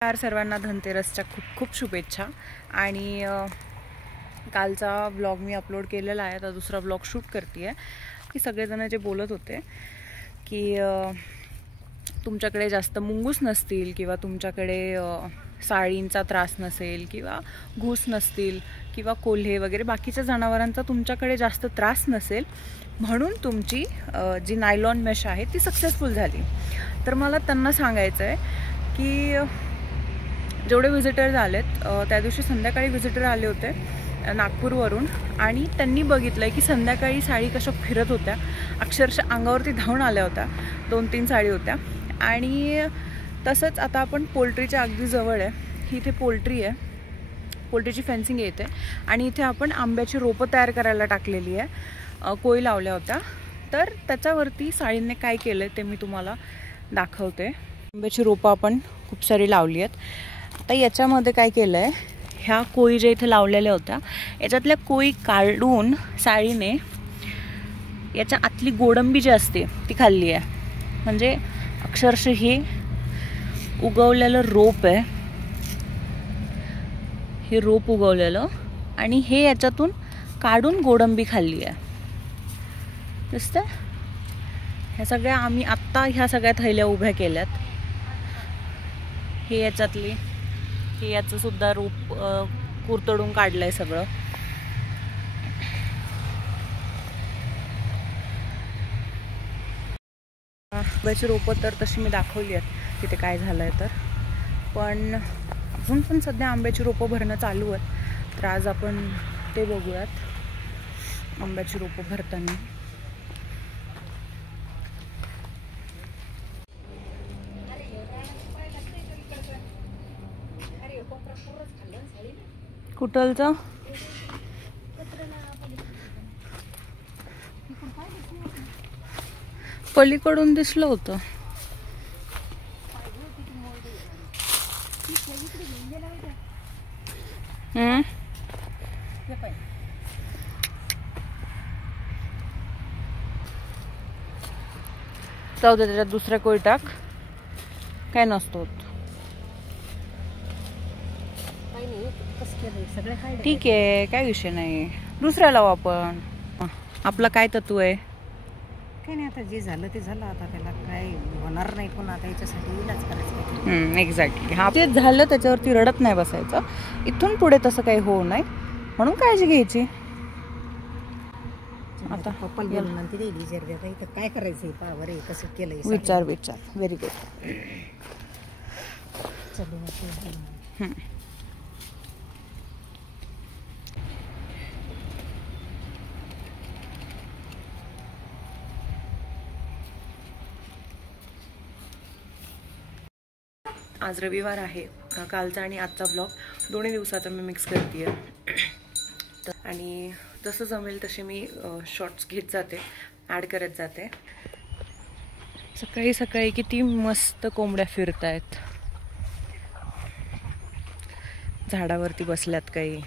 सर्वांना धनतेरसच्या खूप खूप शुभेच्छा। आणि कालचा ब्लॉग मी अपलोड केलेला आहे, आता दुसरा ब्लॉग शूट करते आहे की सगळेजण जे बोलत होते की तुमच्याकडे जास्त मुंगूस नसतील किंवा तुमच्याकडे साळींचा त्रास नसेल किंवा घूस नसतील किंवा कोल्हे वगैरे बाकीच्या जनावरांचा तुमच्याकडे जास्त त्रास नसेल म्हणून तुमची जी नायलॉन मेश आहे ती सक्सेसफुल झाली। तर मला त्यांना सांगायचं आहे की जेवढे व्हिजिटर्स आलेत, त्या दिवशी संध्याकाळी व्हिजिटर आले होते नागपूरवरून आणि त्यांनी बघितलं की संध्याकाळी साडी कशा फिरत होत्या, अक्षरशः अंगावरती धावून आल्या होत्या, 2-3 साडी होत्या। आणि तसंच आता आपण पोल्ट्रीच्या अगदी जवळ आहे, इथे पोल्ट्री आहे, पोल्ट्रीची फेन्सिंग येते आणि इथे आपण आंब्याची रोपं तयार करायला टाकलेली आहे, कोळी लावल्या होत्या। तर त्याच्यावरती साळींनी काय केलं ते मी तुम्हाला दाखवते। आंब्याची रोपं आपण खूप सारी लावली आहेत। आता याच्यामध्ये काय केलं आहे, ह्या कोळी ज्या इथे लावलेल्या होत्या याच्यातल्या कोळी काढून साळीने याच्या आतली गोडंबी जी असते ती खाल्ली आहे। म्हणजे अक्षरशः हे उगवलेलं रोप आहे, हे रोप उगवलेलं आणि हे याच्यातून काढून गोडंबी खाल्ली आहे, दिसतंय? ह्या सगळ्या आम्ही आत्ता ह्या सगळ्या थैल्या उभ्या केल्यात। हे याच्यातली हे याचं सुद्धा रोप कुरतडून काढलंय सगळं। आंब्याची रोपं तर तशी मी दाखवली आहेत तिथे काय झालंय तर, पण अजून पण सध्या आंब्याची रोपं भरणं चालू आहे। तर आज आपण ते बघूयात आंब्याची रोपं भरताना। कुठलचं पलीकडून दिसलं होतं। जाऊ दे, त्याच्यात दुसऱ्या कोळी टाक, काय नसतो, ठीक आहे, काय विषय नाही, दुसऱ्या लावू आपण। आपलं काय तत्व आहे, काय नाही, आता जे झालं ते झालं, आता त्याला काय होणार नाही, पण आता याच्यासाठी इलाज करायचा। एक्झॅक्टली, हा जे झालं त्याच्यावरती रडत नाही बसायचं, इथून पुढे तसं काही होऊ नये म्हणून काळजी घ्यायची। आता पप्पाला बोलून म्हणते देईल विचार इथं काय करायचंय, पावर आहे कसं केलंय, विचार व्हेरी गुड। आज रविवार आहे, कालचा आणि आजचा ब्लॉग दोन्ही दिवसाचा मी मिक्स करते आहे आणि जसं जमेल तसे मी शॉर्ट्स घेत जाते, ॲड करत जाते। सकाळी सकाळी किती मस्त कोंबड्या फिरत आहेत, झाडावरती बसल्यात काही।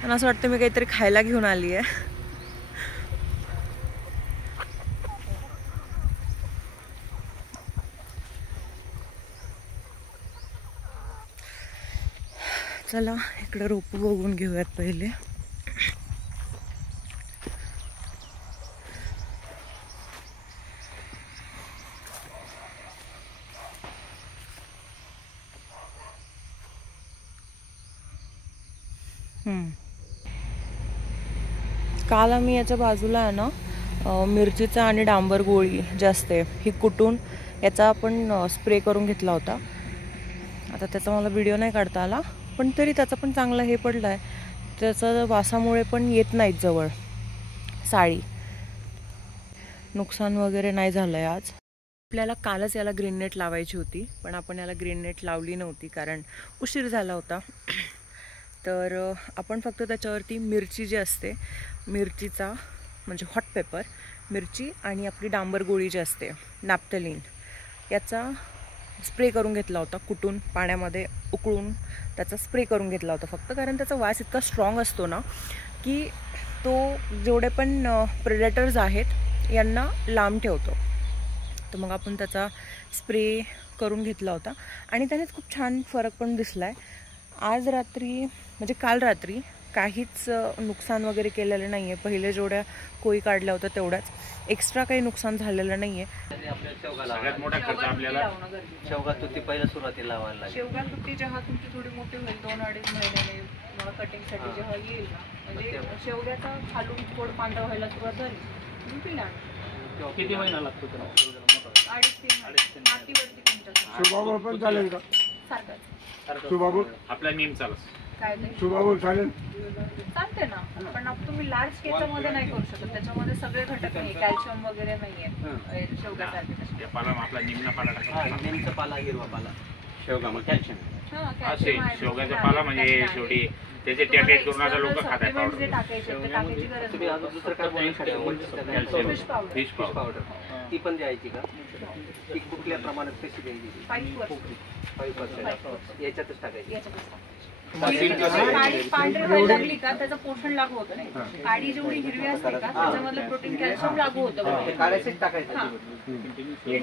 आणि असं वाटतं मी काहीतरी खायला घेऊन आली आहे। चला इकडे रोप बघून घेऊयात पहिले। काल आम्ही याच्या बाजूला आहे ना मिरचीचा आणि डांबर गोळी जास्त आहे ही कुटून याचा आपण स्प्रे करून घेतला होता। आता त्याचा मला व्हिडिओ नाही काढता आला, पण तरी त्याचा पण चांगला हे पडला आहे, त्याचा वासामुळे पण येत नाहीत जवळ साळी, नुकसान वगैरे नाही झालंय आज। आपल्याला कालच याला ग्रीन नेट लावायची होती, पण आपण याला ग्रीन नेट लावली नव्हती कारण उशीर झाला होता. तर आपण फक्त त्याच्यावरती मिरची जी असते, मिरचीचा म्हणजे हॉट पेपर, मिरची आणि आपली डांबर गोळी जी असते नॅप्थलीन, याचा स्प्रे करून घेतला होता. कुटून पाण्यामध्ये उकळून त्याचा स्प्रे करून घेतला होता फक्त, कारण त्याचा वास इतका स्ट्रॉंग असतो ना की तो जेवढे पण प्रेडेटर्स आहेत यांना लांब ठेवतो. तर मग आपण त्याचा स्प्रे करून घेतला होता आणि त्याने खूप छान फरक पण दिसला आहे. आज रात्री म्हणजे काल रात्री काहीच नुकसान वगैरे केलेलं नाही आहे. पहिले जेवढ्या कोळी काढल्या होत्या तेवढ्याच, एक्स्ट्रा काही नुकसान झालेलं नाही आहे. सगळ्यात मोठा खर्च आपल्याला शेवगा तुती पहिला सुरुवातीला लावायला लागेल. शेवगा तुटी जेव्हा तुमची थोडी मोठी होईल 2-2.5 महिन्याने मला कटिंगसाठी जेव्हा येईल ना, म्हणजे शेवग्याचा खालून थोडं पांढरा व्हायला सुरुवात झाली तुम्ही पिला किती महिना लागतो त्याला? 2.5-3 मातीवरती तुमच्या सुबाबूळ पण चालेल का? सारखंच सुबाबूळ आपला नेम चालस काय ते सुबाबूळ चालेल. चालते ना, पण तुम्ही लार्ज केच्यामध्ये नाही करू शकत. त्याच्यामध्ये सगळे घटक नाही, कॅल्शियम वगैरे नाहीये शेवग्यासारखे. पाला आपला निम्न पाला हा, टाकायचा. नेमचा पाला, हिरवा पाला. शेवगा मग कॅल्शियम. असे शेवग्याचा पाला म्हणजे शेवटी त्याचे टॅबलेट करून आता लोक खातात जे पावडर. टाकायचे ते टाकायची गरज तुम्ही अजून दुसरं काय बोलू calcium fish powder. Fish powder. Powder ती पण द्यायची का? ती कुठल्या प्रमाणात कशी द्यायची? 5% याच्यातच टाकायची. काळी पांढरी व्हायला लागली का त्याचं पोषण लागू होतं नाही. काळी जेवढी हिरवी असते का त्याच्यामधलं प्रोटीन कॅल्शियम लागू होतं. काढायचंच टाकायचं.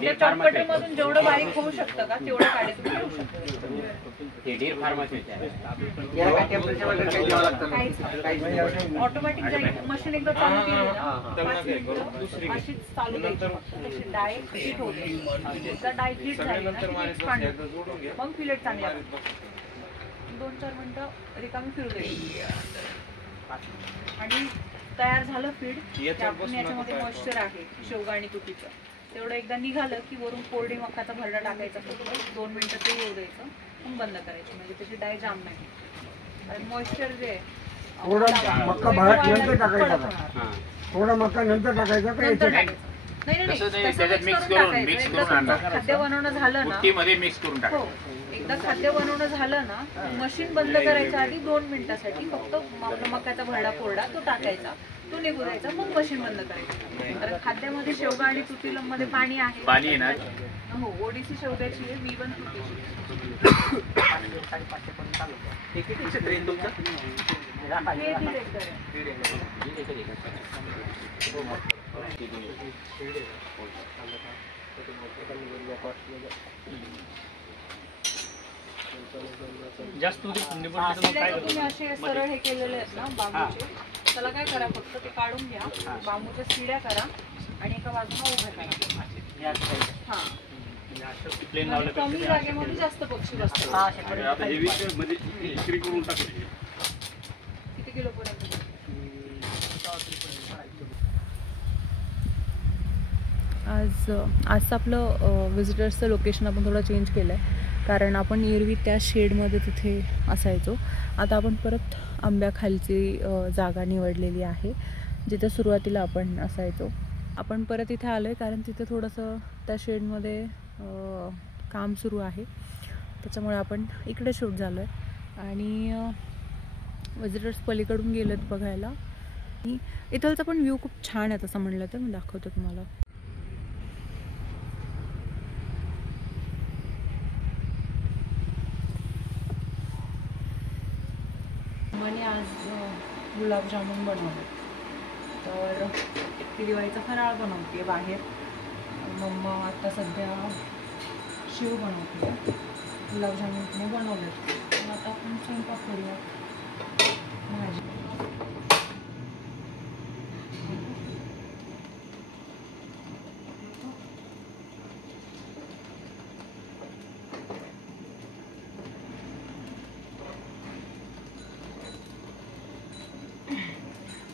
त्या चॉकलेटमधून जेवढं बारीक होऊ शकतं का तेवढं काळी तुम्ही घेऊ शकता. याला काय टेम्परेचर वगैरे काही द्यावं लागतं का? काहीच नाही. ऑटोमॅटिक जाईल. मशीन एकदा चालू केली ना 5 मिनिटं अशीच चालू द्यायची. त्याची डाय हीट होते. एकदा डाय हीट झाली ना की एक्सपांड होते. मग फिलेट चांगला 2-4 मिनिटं रिकामी फिरू द्यायची आणि तयार झालं फीड. आपण याच्यामध्ये मॉइश्चर आहे शेवगा आणि तुतीचं, तेवढं एकदा निघालं की वरून कोरडी मकाचा भरडा टाकायचा फक्त. 2 मिनिटं ते येऊ द्यायचं, मग बंद करायची. म्हणजे त्याची डाय जाम नाही. कारण मॉइश्चर जे आहे थोडा मक्का भात नंतर टाकायचा का? थोडा मक्का नंतर टाकायचा का? नंतर याच्यात? टाकायचं. नाही त्याच्यात मिक्स करून एकदा खाद्य बनवणं झालं ना, मध्ये मिक्स करून हो, टाकायचं. एकदा खाद्य बनवणं झालं ना, मशीन बंद करायच्या आधी 2 मिनिटासाठी फक्त मक्याचा भरडा कोरडा तो टाकायचा, तो निघू द्यायचा, मग मशीन बंद करायचं. कारण खाद्यामध्ये शेवगा आणि तुतीलमध्ये पाणी आहे. पाणी आहे ना? हो, ओडीसी शेवग्याची आहे, V1 तुतीची. हे किती क्षेत्र आहे तुमचं? हे 1.5 एकर आहे. जास्त तुम्ही असे सरळ हे केलेले आहेत ना बांबूचे, त्याला काय करा, फक्त ते काढून घ्या, बांबूच्या सिड्या करा आणि एका बाजूला उभ्या करा. हा, म्हणजे कमी जागेमध्ये जास्त पक्षी बसतात. किती किलो पर्यंत? आज आपलं विजिटर्सचं लोकेशन आपण थोडं चेंज केलं आहे, कारण आपण एरवी त्या शेडमध्ये तिथे असायचो. आता आपण परत आंब्याखालची जागा निवडलेली आहे, जिथे सुरुवातीला आपण असायचो. आपण परत इथे आलो आहे कारण तिथे थोडंसं त्या शेडमध्ये काम सुरू आहे, त्याच्यामुळे आपण इकडे शूट झालो आहे. आणि विजिटर्स पलीकडून गेलेत बघायला. आणि इथलचा पण व्ह्यू खूप छान आहे, तसं म्हणलं तर मी दाखवतो तुम्हाला. मने आज गुलाबजामुन बनवले, तर ती दिवाळीचा फराळ बनवते बाहेर. मम्मा आता सध्या शिव बनवते, गुलाबजामुन तिने बनवले. आता आपण स्वयंपाक करूया. भाजी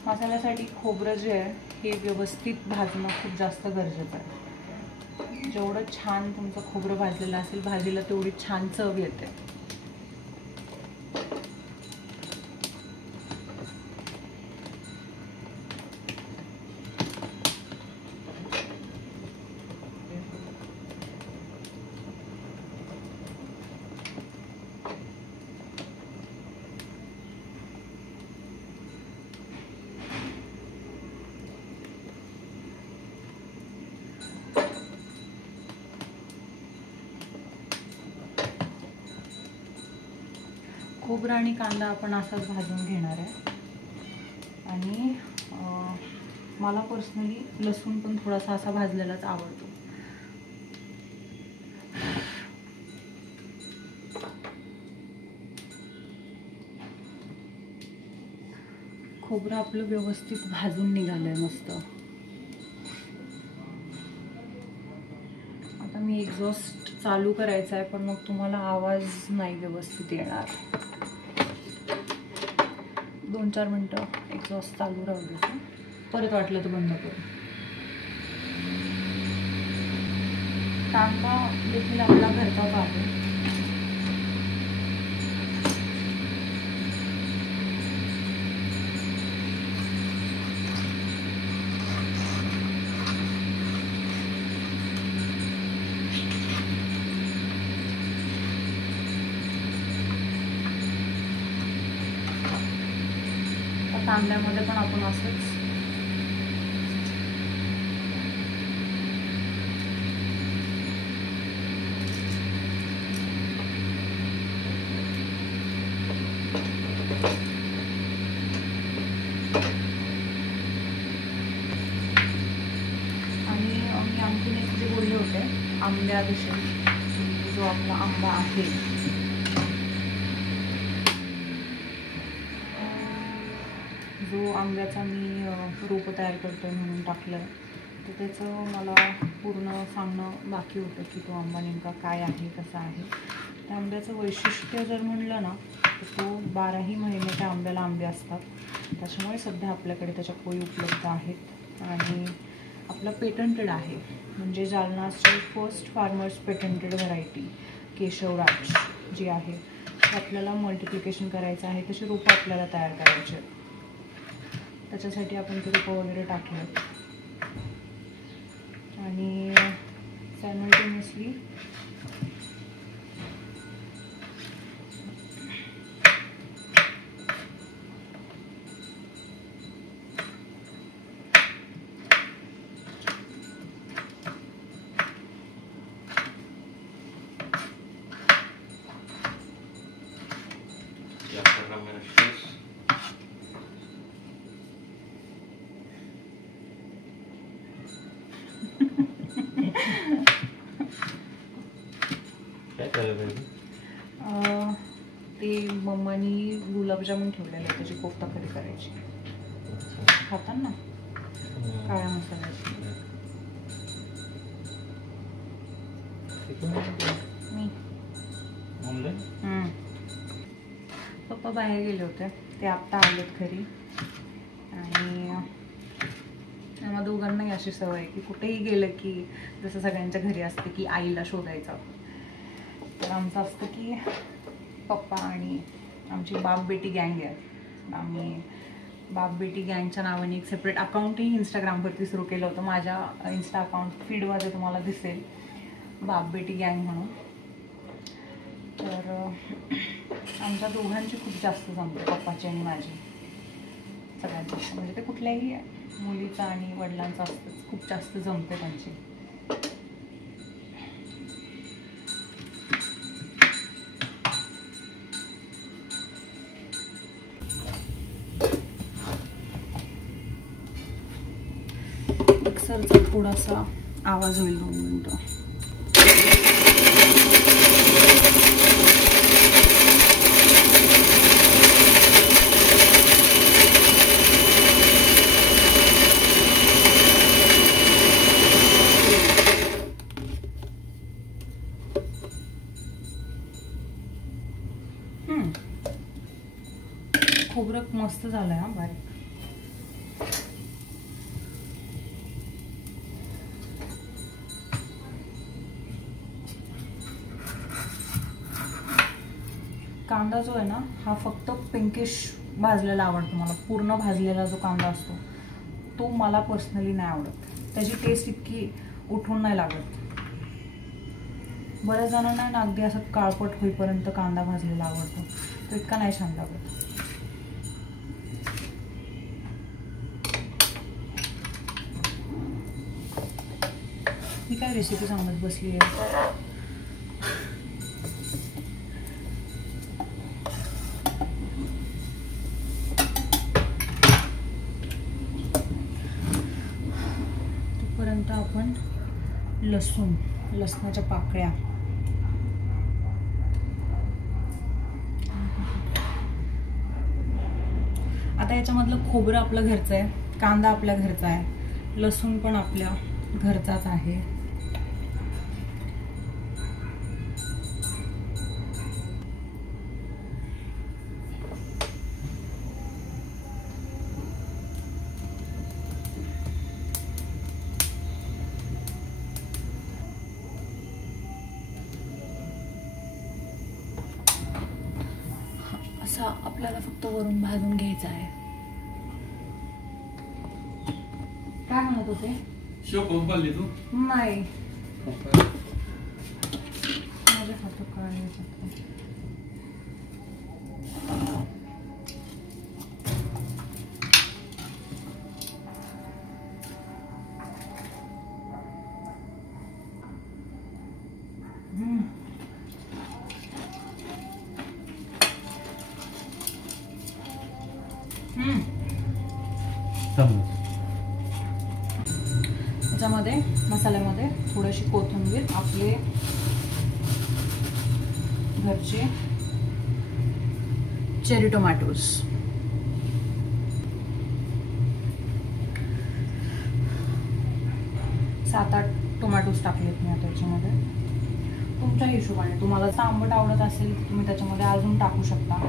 मसाल्यासाठी खोबरं जे आहे हे व्यवस्थित भाजणं खूप जास्त गरजेचं आहे. जेवढं छान तुमचं खोबरं भाजलेलं असेल भाजीला, तेवढी छान चव येते. खोबरं आणि कांदा आपण असाच भाजून घेणार आहे. आणि मला पर्सनली लसूण पण थोडासा असा भाजलेलाच आवडतो. खोबरं आपलं व्यवस्थित भाजून निघालंय मस्त. आता मी एक्झॉस्ट चालू करायचा आहे, पण मग तुम्हाला आवाज नाही व्यवस्थित येणार. 2-4 मिनटं एक्झॉस्ट चालू राहू देतो, परत वाटलं तर बंद करू. कांदा देखील आपला घरचाच आहे. कांद्यामध्ये पण आपण असंच आणि मी आणखीन एक जे बोलले होते आंब्याविषयी, जो आपला आंबा आहे जो आंब्याचा मी रोप तयार करतो म्हणून टाकलं आहे, तर त्याचं मला पूर्ण सांगणं बाकी होतं की तो आंबा नेमका काय आहे, कसा आहे. त्या आंब्याचं वैशिष्ट्य जर म्हणलं ना तर तो 12ही महिने त्या आंब्याला आंबे असतात. त्याच्यामुळे सध्या आपल्याकडे त्याच्या कोई उपलब्ध आहेत आणि आपला पेटंटेड आहे. म्हणजे जालनाची first farmers patented variety Keshavraj जी आहे ती आपल्याला मल्टिप्लिकेशन करायचं आहे. त्याची रोपं आपल्याला तयार करायची आहेत. त्याच्यासाठी आपण ते रोपं वगैरे टाकले आणि सायमल्टेनियसली ते मम्मानी गुलाबजामुन ठेवलेले, त्याची कोफ्ता करी करायची. खातात ना काळ्या मसाल्याची. पप्पा बाहेर गेले होते, ते आत्ता आलेत घरी. आणि आम्हा दोघांनाही अशी सवय आहे की कुठेही गेलं की जसं सगळ्यांच्या घरी असते की आईला शोधायचं, तर आमचं असतं की पप्पा आणि आमची बाप बेटी गँग आहे. आम्ही बाप बेटी गँगच्या नावाने एक सेपरेट अकाउंटही इंस्टाग्रामवरती सुरू केलं होतं. माझ्या इंस्टा अकाउंट फीडमध्ये तुम्हाला दिसेल बाप बेटी गँग म्हणून. तर आमच्या दोघांची खूप जास्त जमते, पप्पाची आणि माझी सगळ्यात जास्त. म्हणजे ते कुठल्याही मुलीचा आणि वडिलांचा असतंच, खूप जास्त जमते त्यांची. मिक्सरचा थोडासा आवाज होईल 2 मिनिटं. खोबरं मस्त झालंय हा बारीक. कांदा जो आहे ना हा फक्त पिंकिश भाजलेला आवडतो मला. पूर्ण भाजलेला जो कांदा असतो तो मला पर्सनली नाही आवडत. त्याची टेस्ट इतकी उठून नाही लागत. बऱ्याच जणांना ना अगदी असं काळपट होईपर्यंत कांदा भाजलेला आवडतो, तो इतका नाही छान लागत. मी काय रेसिपी सांगत बसली आहे. लसणाच्या पाकळ्या, आता याच्यामधलं खोबरं आपलं घरचं आहे, कांदा आपल्या घरचा आहे, लसूण पण आपल्या घरचाच आहे. असा आपल्याला फक्त वरून भाजून घ्यायचा आहे. काय म्हणत होते? शेव पंपाली तू नाही, माझ्या हातात काय याच्यामध्ये मसाल्यामध्ये थोडीशी कोथिंबीर, आपले घरचे चेरी टोमॅटोज, सात आठ टोमॅटोज टाकलेत मी आता याच्यामध्ये. तुमच्या हिशोबाने तुम्हाला जर आंबट आवडत असेल तर तुम्ही त्याच्यामध्ये अजून टाकू शकता.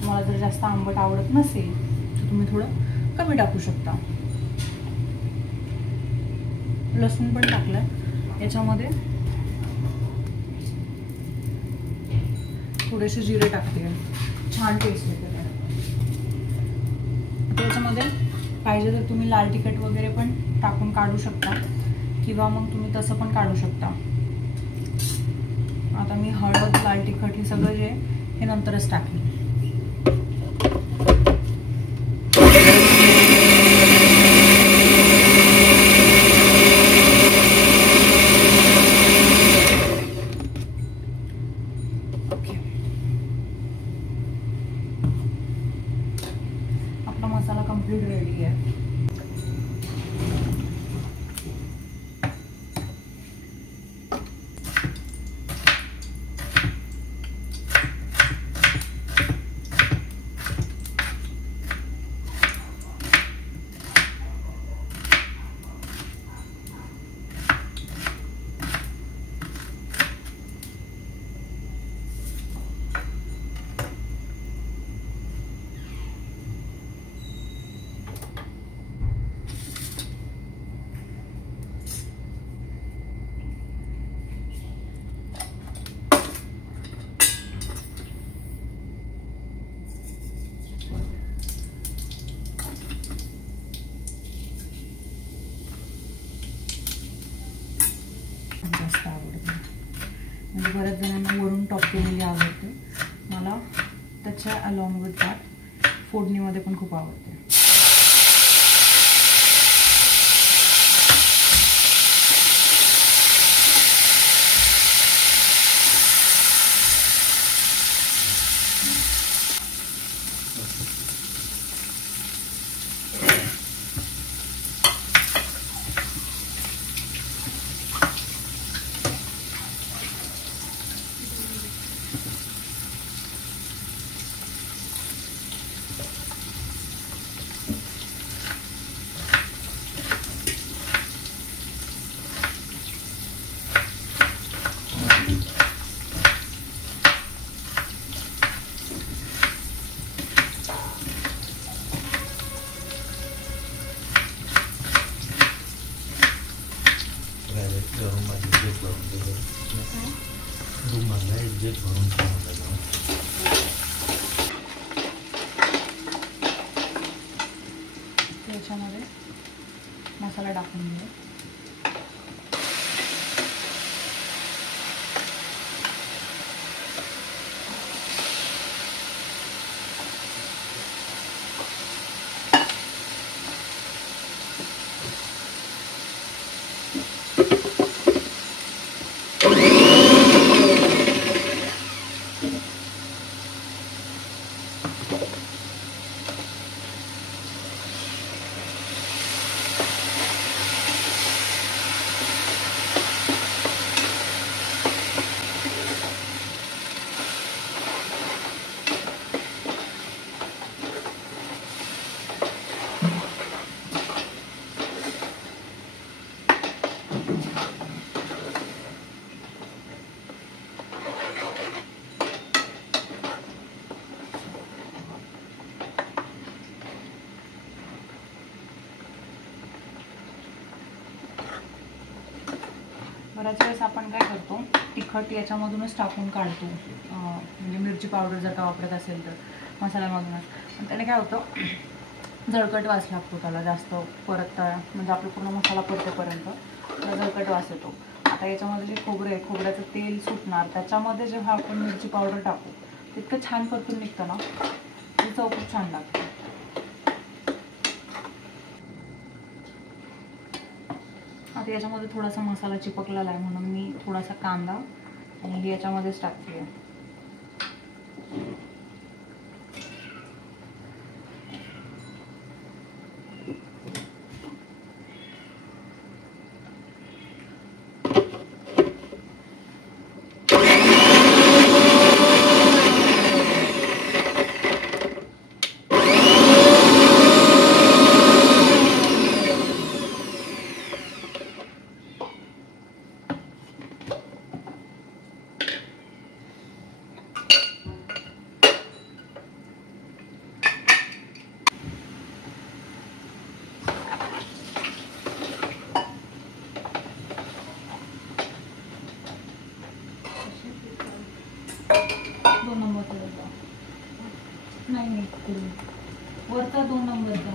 तुम्हाला जर जास्त आंबट आवडत नसेल तर तुम्ही थोडं कमी टाकू शकता. लसूण पण टाकलं याच्यामध्ये, थोडेसे जिरे टाकते, छान टेस्ट येते. त्याच्यामध्ये पाहिजे तर तुम्ही लाल तिखट वगैरे पण टाकून काढू शकता किंवा मग तुम्ही तसं पण काढू शकता. आता मी हळद, लाल तिखट हे सगळं जे हे नंतरच टाकले. आपला मसाला कंप्लीट रेडी आहे. जास्त आवडते म्हणजे बऱ्याच जणांना वरून टॉप केलेली आवडते. मला त्याच्या अलॉंग विथ दॅट फोडणीमध्ये पण खूप आवडते. बऱ्याच वेळेस आपण काय करतो, तिखट याच्यामधूनच टाकून काढतो, म्हणजे मिरची पावडर जर का वापरत असेल तर मसाल्यामधूनच. पण त्याने काय होतं, जळकट वास लागतो त्याला जास्त परत, म्हणजे आपलं पूर्ण मसाला परतेपर्यंत जळकट वास येतो. आता याच्यामध्ये जे खोबरं आहे, खोबऱ्याचं तेल सुटणार, त्याच्यामध्ये जेव्हा आपण मिरची पावडर टाकू तितकं छान परतून निघतं ना, ती चव खूप छान लागते. आता याच्यामध्ये थोडासा मसाला चिपकलेला आहे म्हणून मी थोडासा कांदा आणि हे याच्यामध्येच टाकते. नाही वरचा 2 नंबरचा.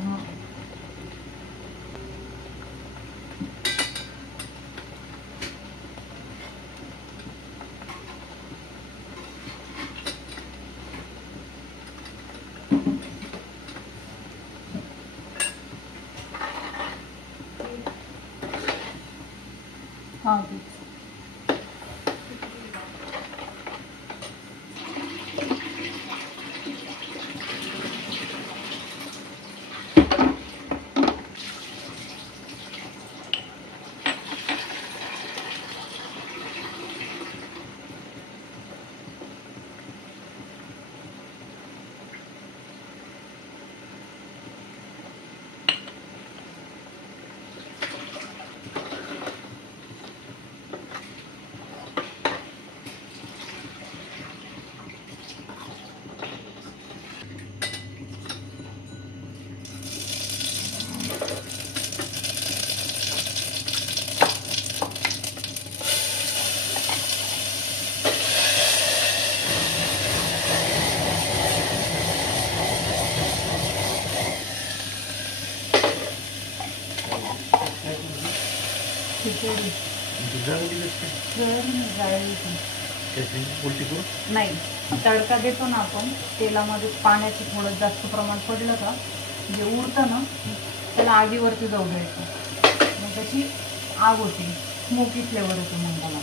हां हां ठीक. नाही, तडका देतो ना आपण तेलामध्ये, पाण्याचं थोडं जास्त प्रमाण पडलं का जे उरतं ना त्याला आगीवरती जाऊ द्यायचं, मग त्याची आग होती, स्मोकी फ्लेवर येतो मग त्याला.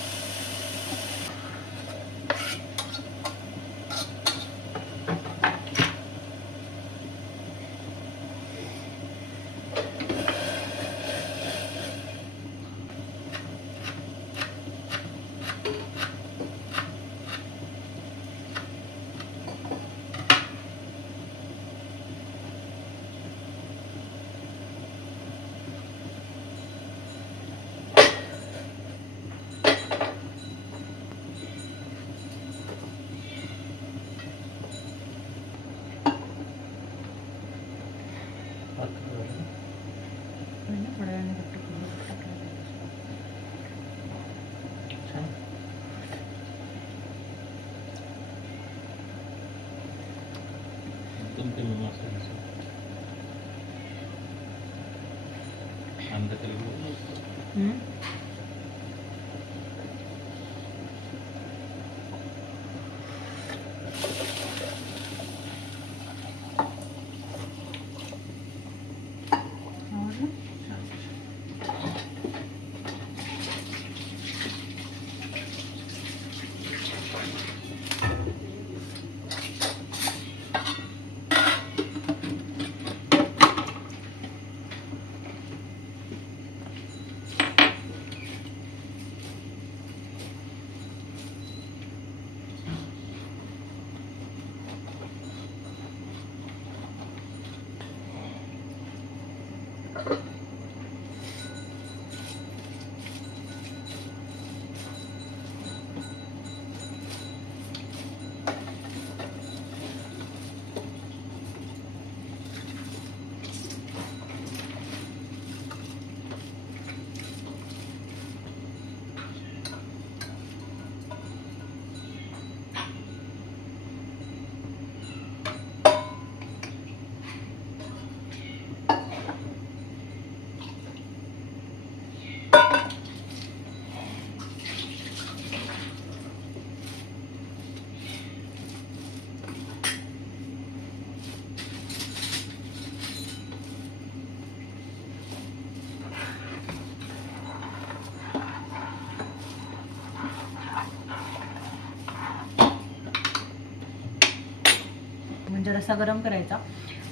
म्हणजे रस्सा गरम करायचा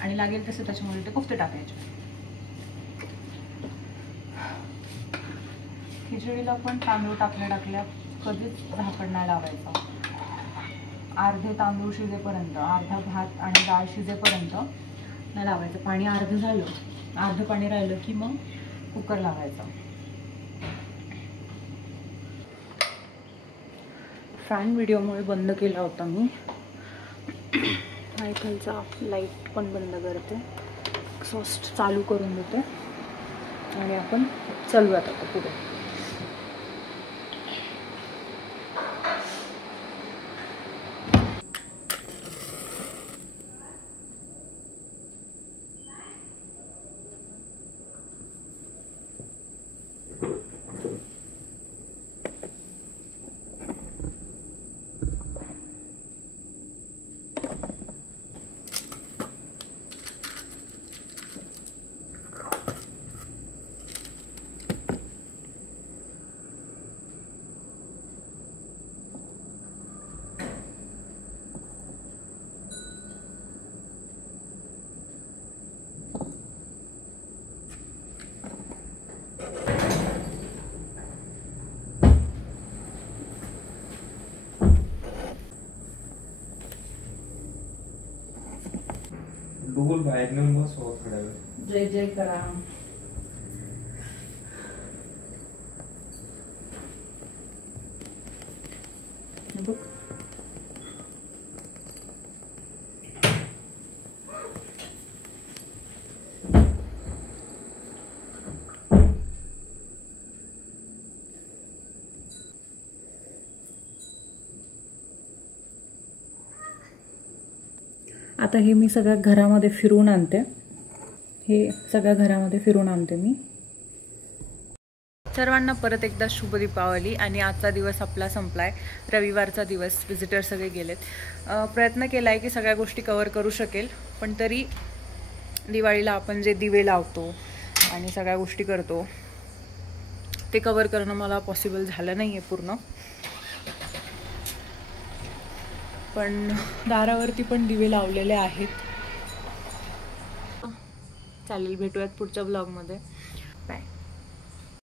आणि लागेल तसे त्याच्यामध्ये ते कोफ्ते टाकायचे. खिचडीला पण तांदूळ टाकल्या कधीच झाकण नाही लावायचं. अर्धे तांदूळ शिजेपर्यंत, अर्धा भात आणि डाळ शिजेपर्यंत नाही लावायचं. पाणी अर्धं पाणी राहिलं की मग कुकर लावायचा. फॅन व्हिडिओमुळे बंद केला होता मी. खालचा लाईट पण बंद करते, एक्सॉस्ट चालू करून देते आणि आपण चालूयात आता पुढे. डोल बाहेर नेऊन बसवा थोड्या वेळ. जय जय करा. बघ आता हे मी सगळ्या घरामध्ये फिरून आणते. मी. सर्वांना परत एकदा शुभ दीपावली. आणि आजचा दिवस आपला संपलाय, रविवारचा दिवस. विजिटर सगळे गेलेत. प्रयत्न केला आहे की सगळ्या गोष्टी कव्हर करू शकेल, पण तरी दिवाळीला आपण जे दिवे लावतो आणि सगळ्या गोष्टी करतो ते कव्हर करणं मला पॉसिबल झालं नाही आहे पूर्ण. पण दारावरती पण दिवे लावलेले आहेत. चालेल, भेटूयात पुढच्या ब्लॉगमध्ये. बाय.